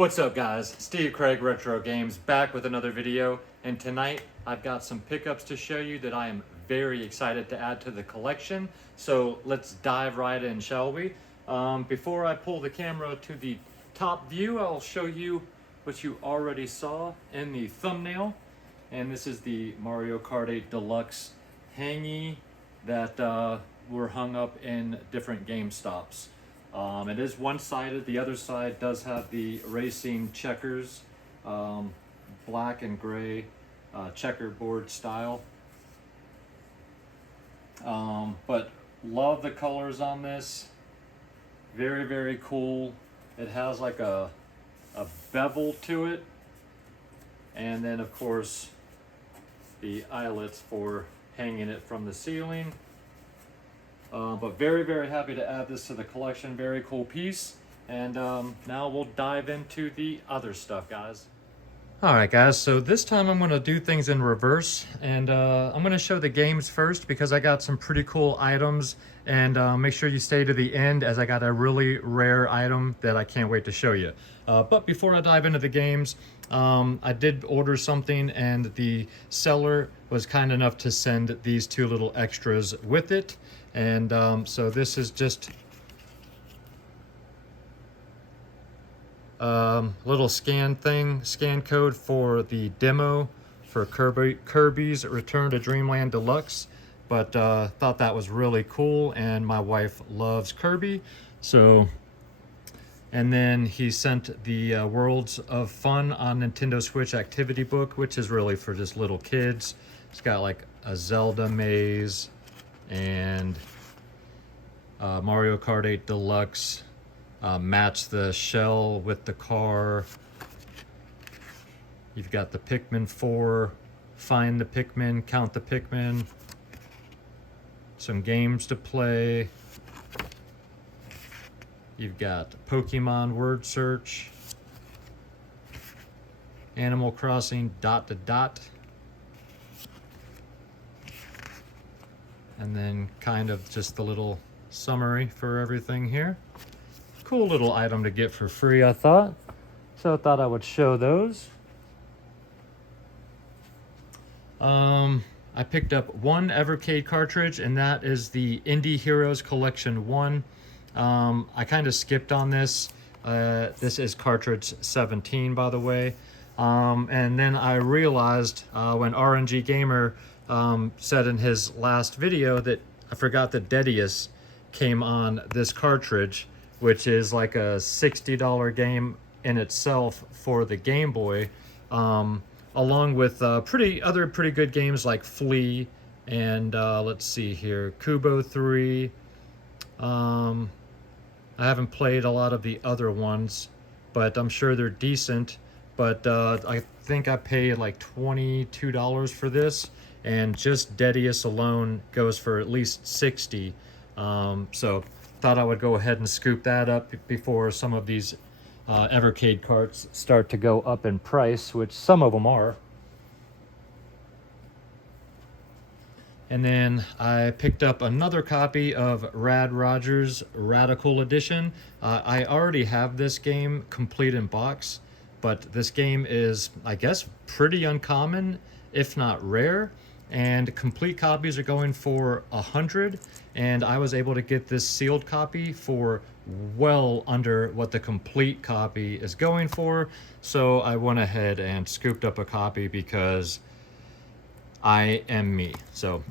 What's up guys, Steve Craig Retro Games back with another video, and tonight I've got some pickups to show you that I am very excited to add to the collection. So let's dive right in, shall we? Before I pull the camera to the top view, I'll show you what you already saw in the thumbnail. And this is the Mario Kart 8 Deluxe hangy that were hung up in different GameStops. It is one-sided. The other side does have the racing checkers, black and gray checkerboard style. But love the colors on this. Very, very cool. It has like a bevel to it. And then of course the eyelets for hanging it from the ceiling. But very, very happy to add this to the collection. Very cool piece. And now we'll dive into the other stuff, guys. All right, guys, so this time I'm going to do things in reverse, and I'm going to show the games first because I got some pretty cool items, and make sure you stay to the end as I got a really rare item that I can't wait to show you. But before I dive into the games, I did order something, and the seller was kind enough to send these two little extras with it. And so this is just little scan code for the demo for Kirby's Return to Dreamland Deluxe. But thought that was really cool, and my wife loves Kirby. So, and then he sent the Worlds of Fun on Nintendo Switch activity book, which is really for just little kids. It's got like a Zelda maze and Mario Kart 8 Deluxe, match the shell with the car. You've got the Pikmin 4, find the Pikmin, count the Pikmin, some games to play. You've got Pokemon word search, Animal Crossing ... and then kind of just the little summary for everything here. Cool little item to get for free, I thought. So I thought I would show those. I picked up one Evercade cartridge, and that is the Indie Heroes Collection 1. I kind of skipped on this. This is cartridge 17, by the way. And then I realized when RNG Gamer said in his last video that I forgot that Dedius came on this cartridge, which is like a $60 game in itself for the Game Boy, along with other pretty good games like Flea and let's see here, Kubo 3. I haven't played a lot of the other ones, but I'm sure they're decent. But I think I paid like $22 for this, and just Dedius alone goes for at least $60. So thought I would go ahead and scoop that up before some of these Evercade carts start to go up in price, which some of them are. And then I picked up another copy of Rad Rogers Radical Edition. I already have this game complete in box, but this game is, I guess, pretty uncommon, if not rare. And complete copies are going for $100, and I was able to get this sealed copy for well under what the complete copy is going for. So I went ahead and scooped up a copy because I am me. So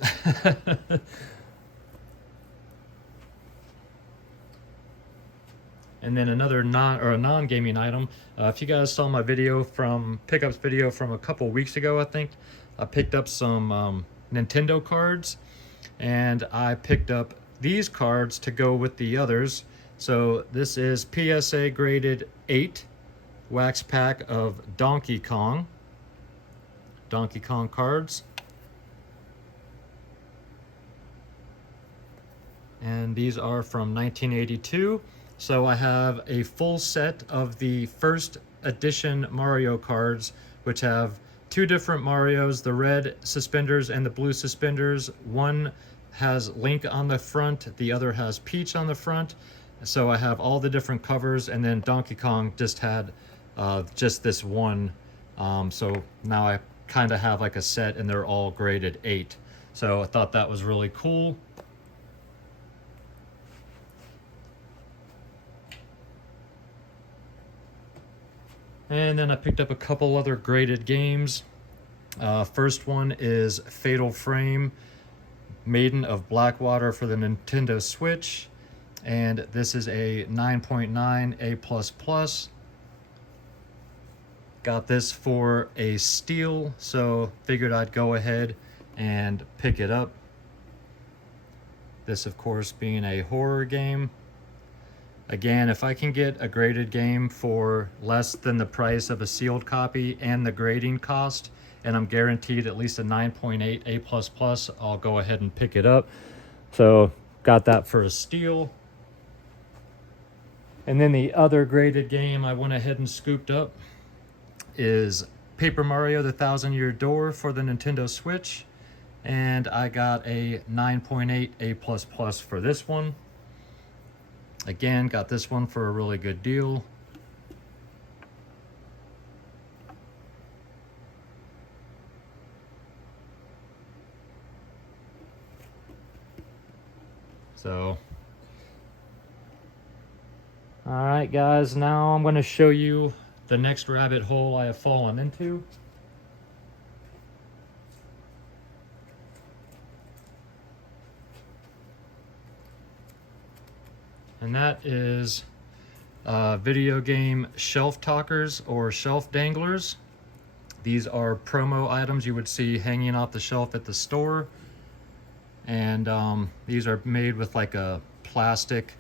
and then another non-gaming item. If you guys saw my pickups video from a couple weeks ago, I think I picked up some Nintendo cards, and I picked up these cards to go with the others. So this is PSA graded 8 wax pack of Donkey Kong cards. And these are from 1982. So I have a full set of the first edition Mario cards, which have two different Marios, the red suspenders and the blue suspenders. One has Link on the front, the other has Peach on the front. So I have all the different covers, and then Donkey Kong just had just this one. So now I kind of have like a set and they're all graded 8. So I thought that was really cool. And then I picked up a couple other graded games. First one is Fatal Frame, Maiden of Blackwater for the Nintendo Switch. And this is a 9.9 A++. Got this for a steal, so figured I'd go ahead and pick it up. This, of course, being a horror game. Again, if I can get a graded game for less than the price of a sealed copy and the grading cost, and I'm guaranteed at least a 9.8 A++, I'll go ahead and pick it up. So got that for a steal. And then the other graded game I went ahead and scooped up is Paper Mario: The Thousand Year Door for the Nintendo Switch. And I got a 9.8 A++ for this one. Again, got this one for a really good deal. So, all right, guys, now I'm going to show you the next rabbit hole I have fallen into. And that is video game shelf talkers or shelf danglers. These are promo items you would see hanging off the shelf at the store. And these are made with like a plastic,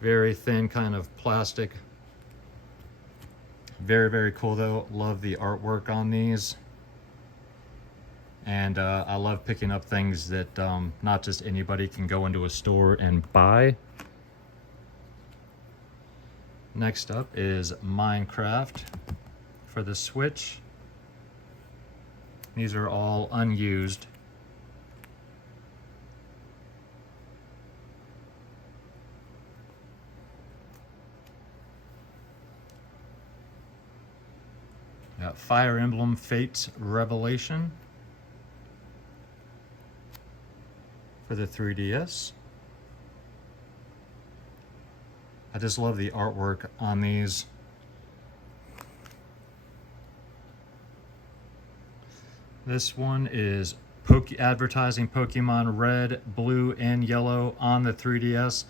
very thin kind of plastic. Very, very cool though. Love the artwork on these. And I love picking up things that not just anybody can go into a store and buy. Next up is Minecraft for the Switch. These are all unused. Got Fire Emblem Fates Revelation for the 3DS. I just love the artwork on these. This one is advertising Pokemon Red, Blue, and Yellow on the 3DS.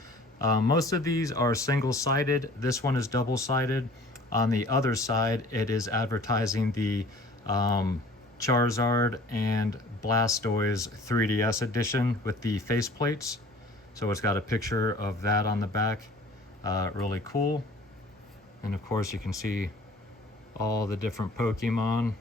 Most of these are single-sided. This one is double-sided. On the other side, it is advertising the Charizard and Blastoise 3DS edition with the faceplates. So it's got a picture of that on the back. Really cool. And of course you can see all the different Pokemon.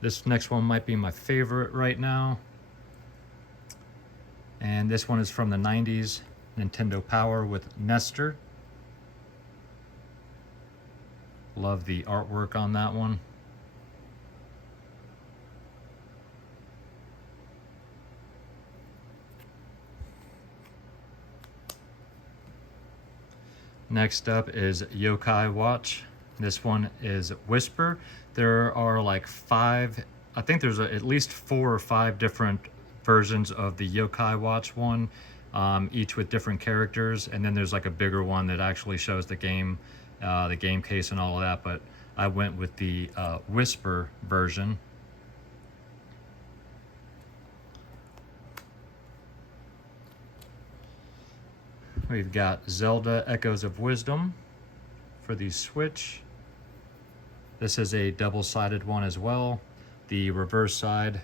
This next one might be my favorite right now. And this one is from the 90s, Nintendo Power with Nestor. Love the artwork on that one. Next up is Yokai Watch. This one is Whisper. There are like 5, I think there's at least 4 or 5 different versions of the Yokai Watch one, each with different characters. And then there's like a bigger one that actually shows the game case and all of that. But I went with the Whisper version. We've got Zelda Echoes of Wisdom for the Switch. This is a double-sided one as well. The reverse side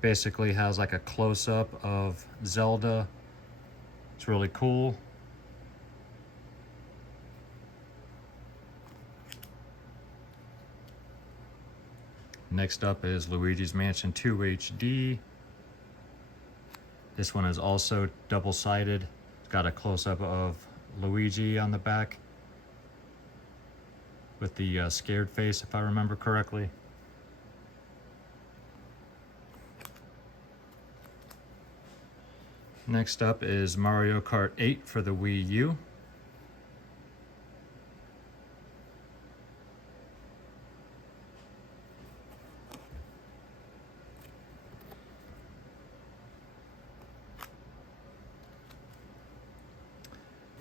basically has like a close-up of Zelda. It's really cool. Next up is Luigi's Mansion 2 HD. This one is also double-sided. It's got a close-up of Luigi on the back with the scared face, if I remember correctly. Next up is Mario Kart 8 for the Wii U.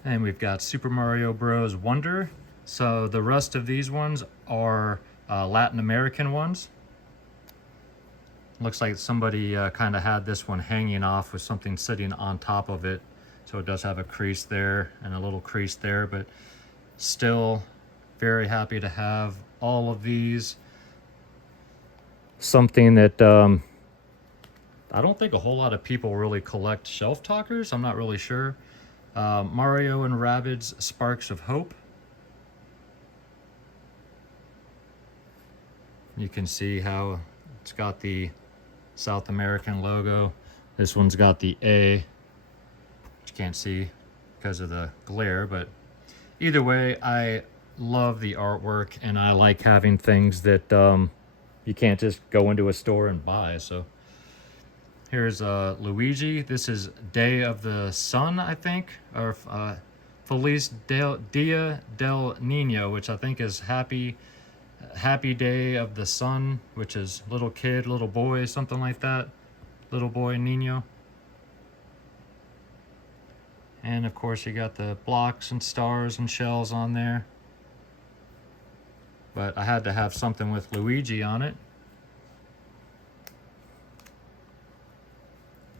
And we've got Super Mario Bros. Wonder. So the rest of these ones are Latin American ones. Looks like somebody kind of had this one hanging off with something sitting on top of it. So it does have a crease there and a little crease there, but still very happy to have all of these. Something that I don't think a whole lot of people really collect shelf talkers. I'm not really sure. Mario and Rabbids Sparks of Hope. You can see how it's got the South American logo. This one's got the A, which you can't see because of the glare, but either way, I love the artwork and I like having things that you can't just go into a store and buy. So here's Luigi. This is Day of the Sun, I think, or Feliz Dia del Nino, which I think is Happy Day of the Sun, which is little kid, little boy, something like that. Little boy Nino. And of course you got the blocks and stars and shells on there. But I had to have something with Luigi on it.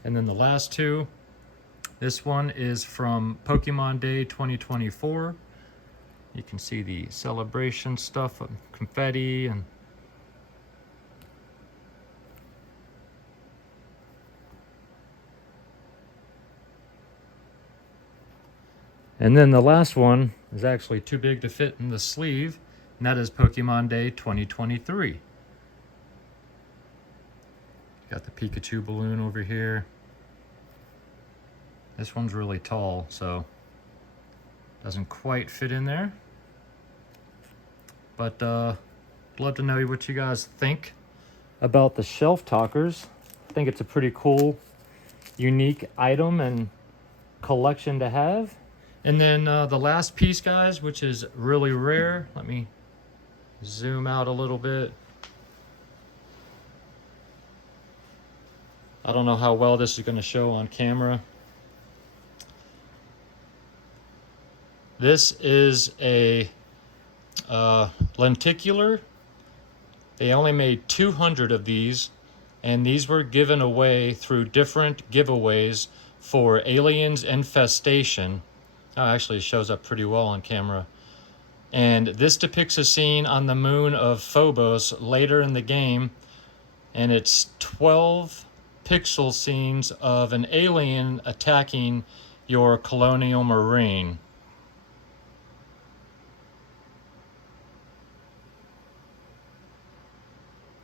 And then the last two, this one is from Pokemon Day 2024. You can see the celebration stuff, confetti, and then the last one is actually too big to fit in the sleeve, and that is Pokemon Day 2023. Got the Pikachu balloon over here. This one's really tall, so doesn't quite fit in there. But I'd love to know what you guys think about the shelf talkers. I think it's a pretty cool, unique item and collection to have. And then the last piece, guys, which is really rare. Let me zoom out a little bit. I don't know how well this is going to show on camera. This is a lenticular. They only made 200 of these, and these were given away through different giveaways for Aliens Infestation. Oh, actually, it shows up pretty well on camera. And this depicts a scene on the moon of Phobos later in the game, and it's 12 pixel scenes of an alien attacking your Colonial Marine.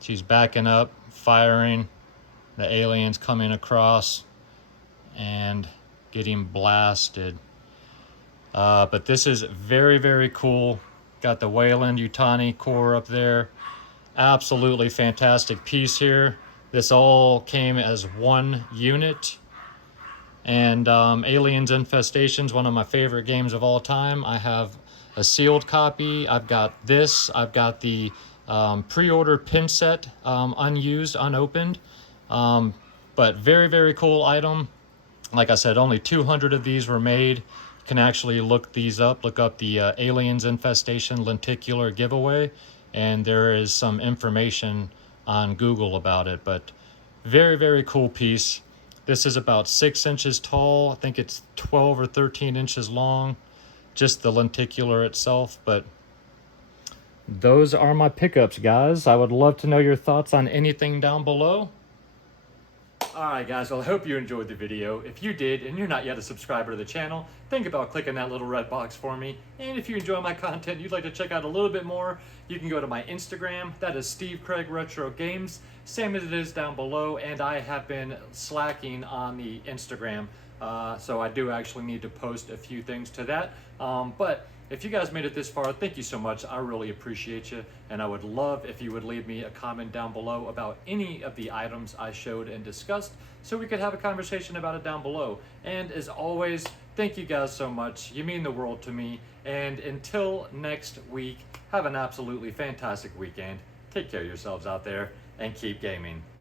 She's backing up, firing, the aliens coming across and getting blasted. But this is very, very cool. Got the Weyland-Yutani core up there. Absolutely fantastic piece here. This all came as one unit. And Aliens Infestation's one of my favorite games of all time. I have a sealed copy. I've got this. I've got the pre-order pin set, unused, unopened. But very, very cool item. Like I said, only 200 of these were made. You can actually look these up. Look up the Aliens Infestation lenticular giveaway, and there is some information on Google about it. But very, very cool piece. This is about 6 inches tall. I think it's 12 or 13 inches long, just the lenticular itself. But those are my pickups, guys. I would love to know your thoughts on anything down below. Alright guys, well I hope you enjoyed the video. If you did and you're not yet a subscriber to the channel, think about clicking that little red box for me. And if you enjoy my content and you'd like to check out a little bit more, you can go to my Instagram. That is Steve Craig Retro Games. same as it is down below. And I have been slacking on the Instagram, so I do actually need to post a few things to that. But if you guys made it this far, thank you so much. I really appreciate you. And I would love if you would leave me a comment down below about any of the items I showed and discussed, so we could have a conversation about it down below. And as always, thank you guys so much. You mean the world to me. And until next week, have an absolutely fantastic weekend. Take care of yourselves out there and keep gaming.